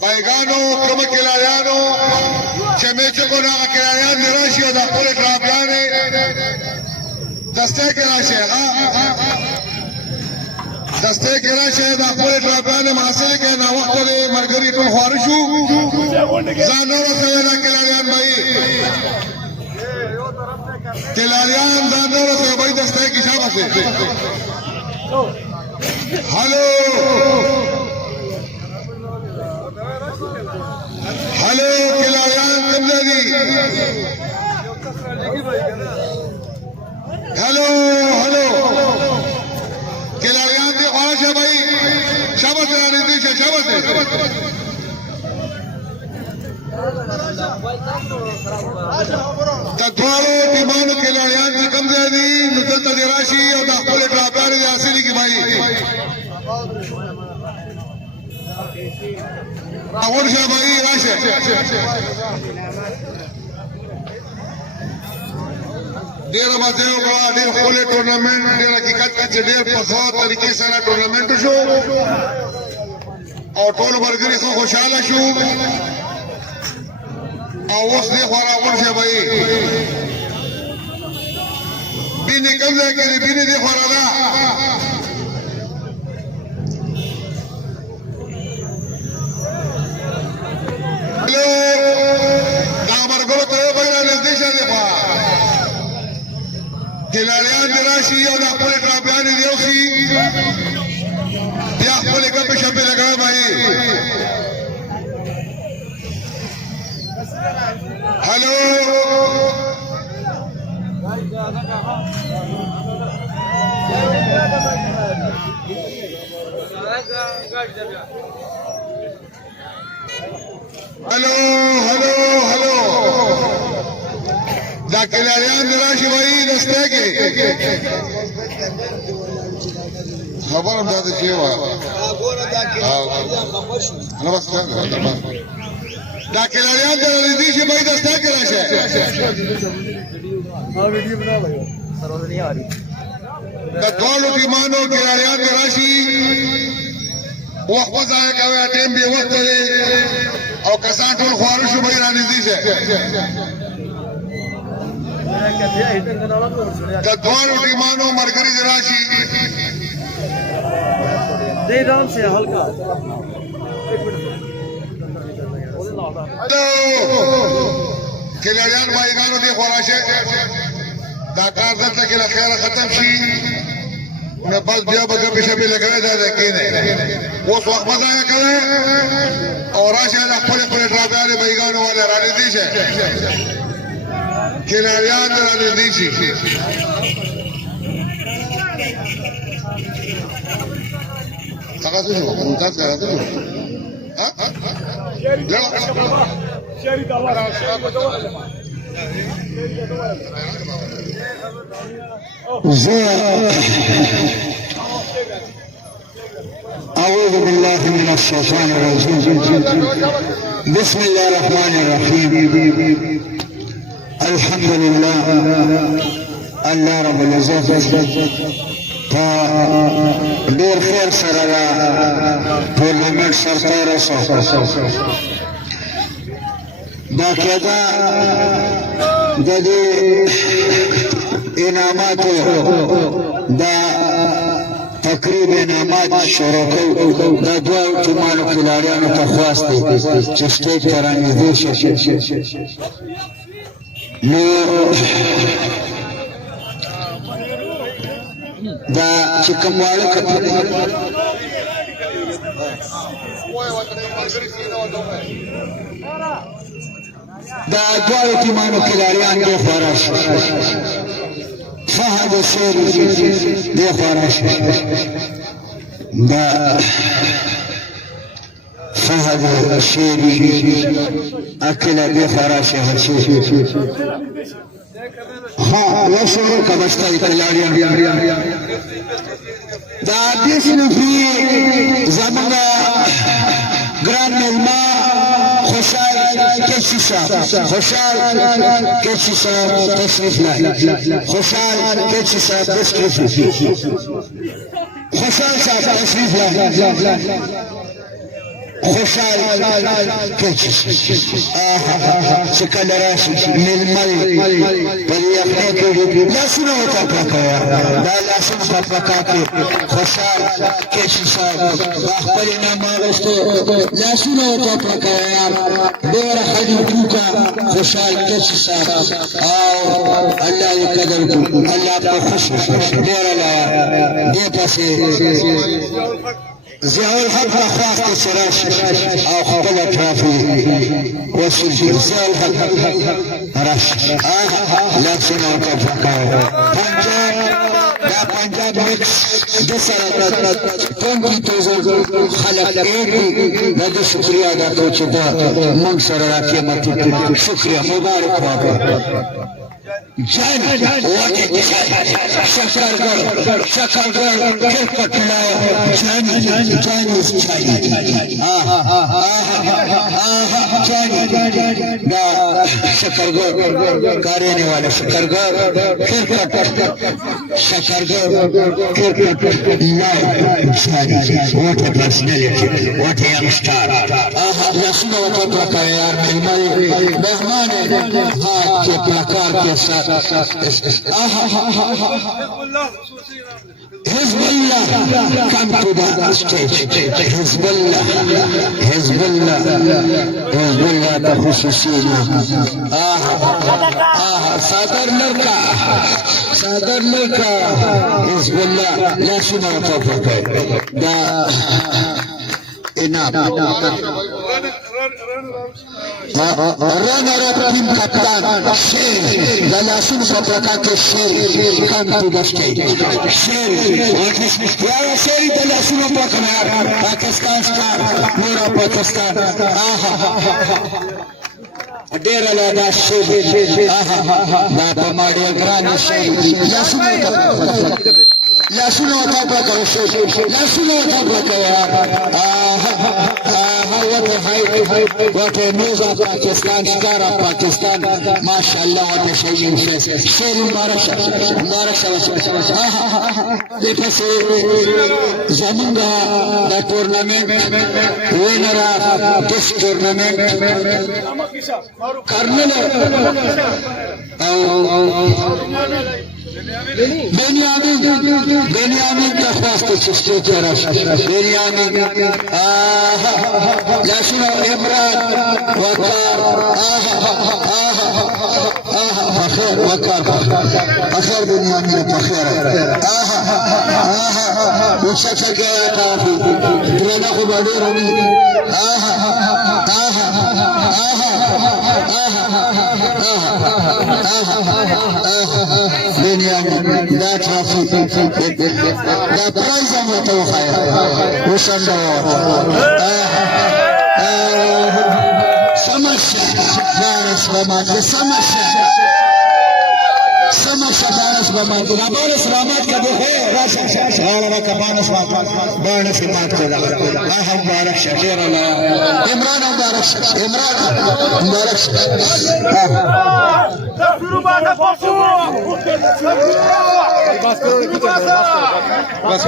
بایګانو کوم کلاریانو چې میچ کو نه کلاریان راشي او د خپل ټراپیان دسته کې راشي دسته کې راشي د خپل ټراپیان محاصره کې نه وخت لري مرګري ټول خوار شو ځان نور سره نه کلاریان بھائی کلاریان ځان نور سره بھائی دسته کې شابه سي هالو هلو کلاریان کم دی هلو هلو کلاریان دی خواهش ہے بھائی شابت رانی دی شابت تدوارو ٹیمانو کلاریان کی کم دی نزلتا دی راشی اور داخل ٹراپیان دی حاصلی کی بھائی اول شاہ بھائی راشه ډیر مزه وکړه ډیر خپل ټورنمنت ډیر حقیقت کې ډیر په ښه طریقې سره ټورنمنت شو او ټول مرګري خو خوشاله شو او اوس دی خورا اول شاہ بھائی بینه کوم ځای کې بینه دی خورا دا کلاریان دراشی او دا خپل ټراپیان دیوسی بیا خپل ګپ شپه لگا بھائی هلو هلو هلو هلو دا کلاریان دراشی بھائی دسته کې خبرم دا څه وایي نو بس دا کلاریان درې شي بھائی دسته کې راشه ویډیو بنا لګو سره نه یاري دا ټول ټیمانو کلاریان دراشي وخت ځای کوي ټیم به وخت او کسان ټول خوارو شو بھائی رانی دي شه د دوانو ټیمانو مرګري راشي دې رام سے ہلکا کلاریان بایګانو دي خوراشه دا کار دلته کې خیر ختم شي نو بس بیا به په شپه لګړې دا کینه اوس وخت مزه کوي او راشه د خپل ټراپیان بایګانو ولا رانی دي شه کلاریان رانی دي شي هغه څه ممتاز راځي ها شری دا وره أعوذ بالله من الشيطان الرجيم بسم الله الرحمن الرحيم الحمد لله الله رب العزت دیر خیر سره را ټورنمنټ سرته رسو دا کېدا د دې انعاماتو دا تقریب انعامات شروع کوو دا دوه ټیمانو کلاریانو ته خواست دی چې سټیج ته رانږدې شي نو دا چې کوم واړه دا دوه ټیمانو کلاریان دی خواراش فهد الشيري دی خواراش دا فهد الشيري اکل دی خواراش ها وشورو کبشتا کلاریان دا دیس نفری زمانہ گران ملما خوشحال کیسی صاحب خوشحال کیسی صاحب تشریف لائی خوشحال کیسی صاحب تشریف لائی خوشحال صاحب تشریف لا خوشحال شکل راشی ململ پر یخنی کے لاسونو تا پکایا دا لاسونو تا پکا کے خوشحال کیچی صاحب خپل نام واغسته لاسونو تا پکایا ډیر خدمتو کا خوشحال کیچی صاحب او الله یې قدر کو الله په خوش ډیر لا دې پسې ضیاء الحق خواست سراش او خپل اطرافي وصل ضیاء الحق راش لكن پنجاب مکس د سره پنځه توزه خلک دې د شکریا ادا کوي چې دا موږ سره راکې ماته شکریا مبارک بابا جان وټه شکرګر کرکټلا جان دا شکرګر کارنے والا شکرګر کرکټ لا وټه پرسنالټي وټه یم سٹار لاسونه وټه پکا یار مهمان ہاتھ کے پلاکار کے ساتھ حزب اللہ come to the stage حزب اللہ بخصوصینا صادر لڑکا حزب اللہ لا سنا توفق دا انام رنر اپ ٹیم کپتان شیر دلاسون سپرکا کے شیر کم ٹو دا سٹیج شیر یا شیر دلاسون پکنا پاکستان سٹار میرا پاکستان ډیر لا دا شیر دا پماړي ګران شیر لاسونو تا پکا شیر لاسونو تا پکا وطن موزا پاکستان شکارا پاکستان ماشاءاللہ وطن شیئن فیس شیر مبارک دے پسے زمانگا دا ٹورنامنٹ وینرا دس ٹورنامنٹ کرنل بنیامین تخواست چستے تیراش بنیامین لاشنا عمران وقار بخیر وقار بخیر بنیامین بخیر وشکر گیا کافی دلینا کو بڑی رمی دا ترافي دا برايز امتو خير وشندور سمشة بارس بمات سمشة بارس بمات بارس رامات کا بخير راشا غالبا كبارس بارس مات كذا اهم بارك شكير الله عمران مبارك بس